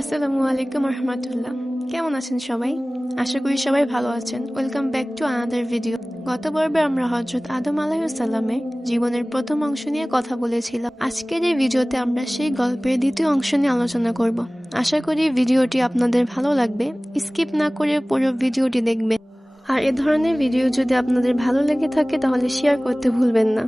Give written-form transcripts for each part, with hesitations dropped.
আসসালামু আলাইকুম রহমতুল্লাহ। কেমন আছেন সবাই? আশা করি সবাই ভালো আছেন। Welcome back to another video. গত পর্বে আমরা হযরত আদম আলাইহিস সালামের জীবনের প্রথম অংশ নিয়ে কথা বলেছিলাম। আজকের এই ভিডিওতে আমরা সেই গল্পের দ্বিতীয় অংশ নিয়ে আলোচনা করব। আশা করি ভিডিওটি আপনাদের ভালো লাগবে। স্কিপ না করে পুরো ভিডিওটি দেখবেন। আর এ ধরনের ভিডিও যদি আপনাদের ভালো লেগে থাকে তাহলে শেয়ার করতে ভুলবেন না।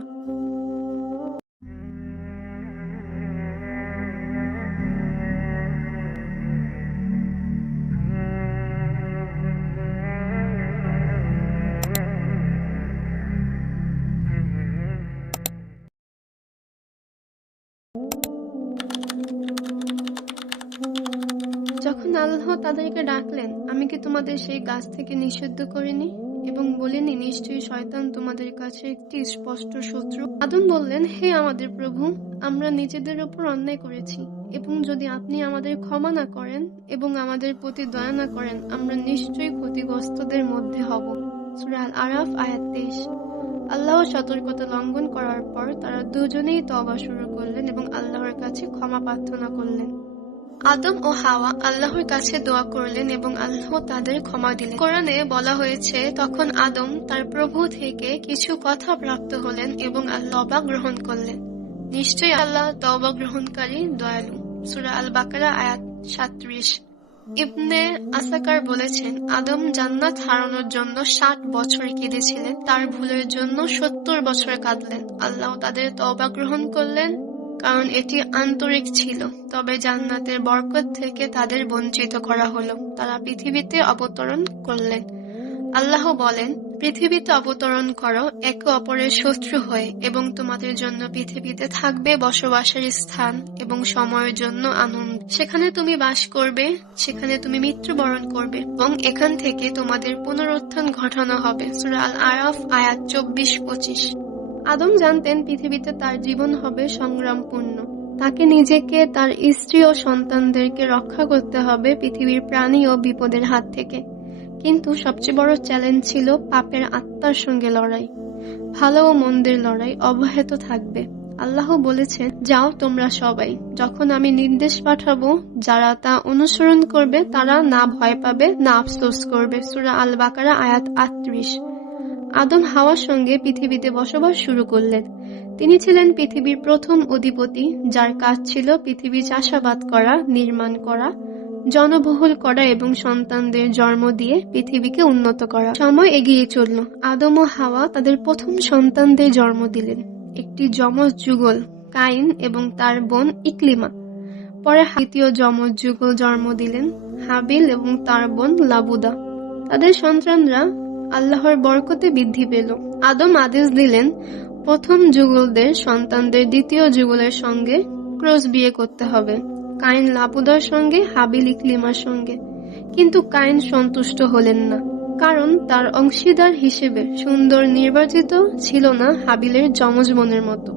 যখন আল্লাহ তাদেরকে ডাকলেন, আমি কি তোমাদের সেই গাছ থেকে নিষিদ্ধ করিনি এবং বলিনি নিশ্চয়ই শয়তান তোমাদের কাছে একটি স্পষ্ট শত্রু? আদম বললেন, হে আমাদের প্রভু, আমরা নিজেদের উপর অন্যায় করেছি এবং যদি আপনি আমাদের ক্ষমা না করেন এবং আমাদের প্রতি দয়া না করেন আমরা নিশ্চয়ই ক্ষতিগ্রস্তদের মধ্যে হব। সূরা আল আরাফ আয়াত 23। আল্লাহর সতর্কতা লঙ্ঘন করার পর তারা দুজনেই তওবা শুরু করলেন এবং আল্লাহর কাছে ক্ষমা প্রার্থনা করলেন। আদম ও হাওয়া আল্লাহর কাছে দোয়া করলেন এবং আল্লাহ তাদের ক্ষমা দিলেন। কোরআনে বলা হয়েছে, তখন আদম তার প্রভু থেকে কিছু কথা প্রাপ্ত হলেন এবং আল্লাহ তওবা গ্রহণ করলেন। নিশ্চয়ই আল্লাহ তওবা গ্রহণকারী দয়ালু। সূরা আল বাকারা আয়াত 37। ইবনে আসাকার বলেছেন, আদম জান্নাত হারানোর জন্য 60 বছর কেঁদেছিলেন, তার ভুলের জন্য 70 বছর কাঁদলেন। আল্লাহ তাদের তওবা গ্রহণ করলেন কারণ এটি আন্তরিক ছিল। তবে জান্নাতের বরকত থেকে তাদের বঞ্চিত করা হলো। তারা পৃথিবীতে অবতরণ করলেন। আল্লাহ বলেন, পৃথিবীতে অবতরণ করো একে অপরের শত্রু হয়ে এবং তোমাদের জন্য পৃথিবীতে থাকবে বসবাসের স্থান এবং সময়ের জন্য আনন্দ। সেখানে তুমি বাস করবে, সেখানে তুমি মৃত্যুবরণ করবে এবং এখান থেকে তোমাদের পুনরুত্থান ঘটানো হবে। সূরা আল আরাফ আয়াত 24-25। আদম জানতেন পৃথিবীতে তার জীবন হবে সংগ্রামপূর্ণ। তাকে নিজেকে, তার স্ত্রী ও সন্তানদেরকে রক্ষা করতে হবে পৃথিবীর প্রাণী ও বিপদের হাত থেকে। কিন্তু সবচেয়ে বড় চ্যালেঞ্জ ছিল পাপের আত্মার সঙ্গে লড়াই। ভালো ও মন্দের লড়াই অব্যাহত থাকবে। আল্লাহ বলেছেন, যাও তোমরা সবাই, যখন আমি নির্দেশ পাঠাবো যারা তা অনুসরণ করবে তারা না ভয় পাবে না আফসোস করবে। সূরা আল বাকারা আয়াত 38। আদম হাওয়ার সঙ্গে পৃথিবীতে বসবাস শুরু করলেন। তিনি ছিলেন পৃথিবীর প্রথম অধিপতি, যার কাজ ছিল পৃথিবী চাষাবাদ করা, নির্মাণ করা, জনবহুল করা এবং সন্তানদের জন্ম দিয়ে পৃথিবীকে উন্নত করা। সময় এগিয়ে চলল। আদম ও হাওয়া তাদের প্রথম সন্তানদের জন্ম দিলেন, একটি যমজ যুগল কাইন এবং তার বোন ইকলিমা। পরে দ্বিতীয় যমজ যুগল জন্ম দিলেন, হাবিল এবং তার বোন লাবুদা। তাদের সন্তানরা আল্লাহর বরকতে বৃদ্ধি পেল। আদম আদেশ দিলেন, প্রথম যুগলদের সন্তানদের দ্বিতীয় যুগলের সঙ্গে ক্রস বিয়ে করতে হবে। কাইন লাবুদার সঙ্গে, হাবিল ইকলিমার সঙ্গে। কিন্তু কাইন সন্তুষ্ট হলেন না, কারণ তার অংশীদার হিসেবে সুন্দর নির্বাচিত ছিল না হাবিলের যমজ বোনের মতো।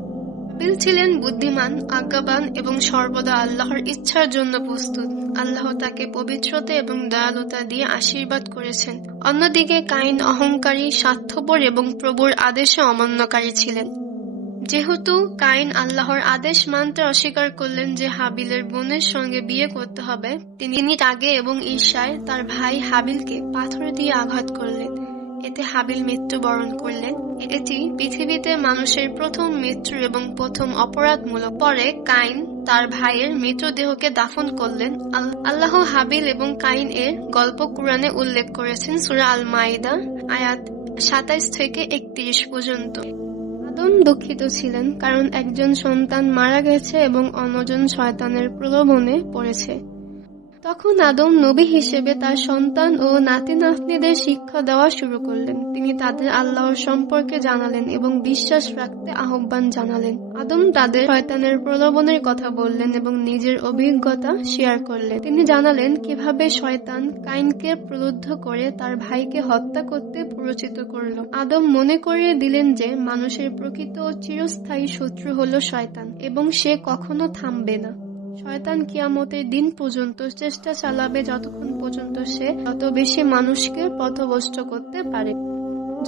হাবিল ছিলেন বুদ্ধিমান, আজ্ঞাবান এবং সর্বদা আল্লাহর ইচ্ছার জন্য প্রস্তুত। আল্লাহ তাকে পবিত্রতা এবং দয়ালুতা দিয়ে আশীর্বাদ করেছেন। অন্যদিকে কাইন অহংকারী, স্বার্থপর এবং প্রভুর আদেশে অমান্যকারী ছিলেন। যেহেতু কাইন আল্লাহর আদেশ মানতে অস্বীকার করলেন যে হাবিলের বোনের সঙ্গে বিয়ে করতে হবে, তিনি রাগে এবং ঈর্ষায় তার ভাই হাবিলকে পাথর দিয়ে আঘাত করলেন। এতে হাবিল মৃত্যুবরণ করলেন। এটি পৃথিবীতে মানুষের প্রথম মৃত্যু এবং প্রথম অপরাধমূলক। পরে কাইন তার ভাইয়ের মৃতদেহকে দাফন করলেন। আল্লাহ হাবিল এবং কাইন এর গল্প কুরআনে উল্লেখ করেছেন সূরা আল মাইদা আয়াত 27-31 পর্যন্ত। আদম দুঃখিত ছিলেন কারণ একজন সন্তান মারা গেছে এবং অন্যজন শয়তানের প্রলোভনে পড়েছে। তখন আদম নবী হিসেবে তার সন্তান ও নাতি-নাতনিদের শিক্ষা দেওয়া শুরু করলেন। তিনি তাদের আল্লাহর সম্পর্কে জানালেন এবং বিশ্বাস রাখতে আহ্বান জানালেন। আদম তাদের শয়তানের প্রলোভনের কথা বললেন এবং নিজের অভিজ্ঞতা শেয়ার করলেন। তিনি জানালেন কিভাবে শয়তান কাইনকে প্রলুব্ধ করে তার ভাইকে হত্যা করতে প্ররোচিত করল। আদম মনে করিয়ে দিলেন যে মানুষের প্রকৃত ও চিরস্থায়ী শত্রু হলো শয়তান এবং সে কখনো থামবে না। শয়তান কিয়ামতের দিন পর্যন্ত চেষ্টা চালাবে যতক্ষণ পর্যন্ত সে তত বেশি মানুষকে পথভ্রষ্ট করতে পারে।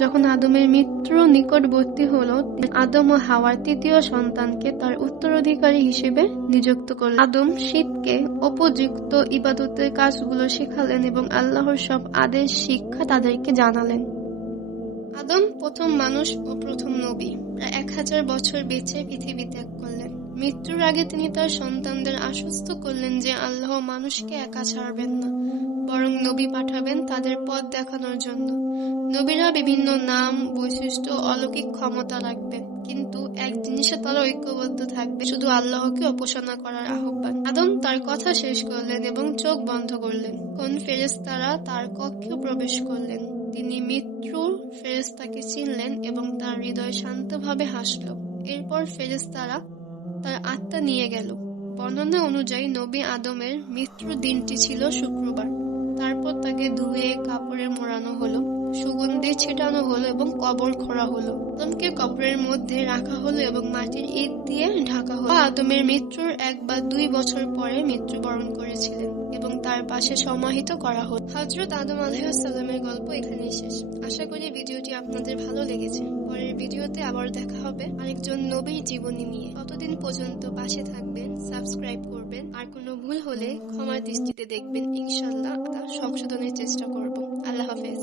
যখন আদমের মৃত্যু নিকটবর্তী হলো, আদম ও হাওয়ার তৃতীয় সন্তানকে তার উত্তরাধিকারী হিসেবে নিযুক্ত করলেন। আদম শীতকে উপযুক্ত ইবাদতের কাজগুলো শেখালেন এবং আল্লাহর সব আদেশ শিক্ষা তাদেরকে জানালেন। আদম প্রথম মানুষ ও প্রথম নবী। প্রায় 1000 বছর বেঁচে পৃথিবী ত্যাগ করলেন। মৃত্যুর আগে তিনি তার সন্তানদের আশ্বস্ত করলেন যে আল্লাহ মানুষকে একা ছাড়বেন না, বরং নবী পাঠাবেন তাদের পথ দেখানোর জন্য। নবীরা বিভিন্ন নাম, বৈশিষ্ট্য, অলৌকিক ক্ষমতা রাখবেন, কিন্তু এক জিনিসে তারা ঐক্যবদ্ধ থাকবে, শুধু আল্লাহকে উপাসনা করার আহ্বান। আদম তার কথা শেষ করলেন এবং চোখ বন্ধ করলেন। কোন ফেরেশতারা তার কক্ষে প্রবেশ করলেন। তিনি মৃত্যুর ফেরেশতাকে চিনলেন এবং তার হৃদয় শান্তভাবে হাসল। এরপর ফেরেশতারা তার আত্মা নিয়ে গেল। বর্ণনা অনুযায়ী নবী আদমের মৃত্যুর দিনটি ছিল শুক্রবার। তারপর তাকে ধুয়ে কাপড়ে মোড়ানো হলো, সুগন্ধি ছিটানো হলো এবং কবর খোঁড়া হলো। আদমকে কবরের মধ্যে রাখা হলো এবং মাটির ইট দিয়ে ঢাকা হলো। আদমের মৃত্যুর 1 বা 2 বছর পরে মৃত্যুবরণ করেছিলেন এবং তার পাশে সমাহিত করা হলো। হযরত আদম আলাইহিস সালামের গল্প এখানেই শেষ। আশা করি ভিডিওটি আপনাদের ভালো লেগেছে। পরের ভিডিওতে আবার দেখা হবে আরেকজন নবীর জীবনী নিয়ে। ততদিন পর্যন্ত পাশে থাকবেন, সাবস্ক্রাইব করবেন, আর কোনো ভুল হলে ক্ষমার দৃষ্টিতে দেখবেন। ইনশাআল্লাহ তা সংশোধনের চেষ্টা করব। আল্লাহ হাফেজ।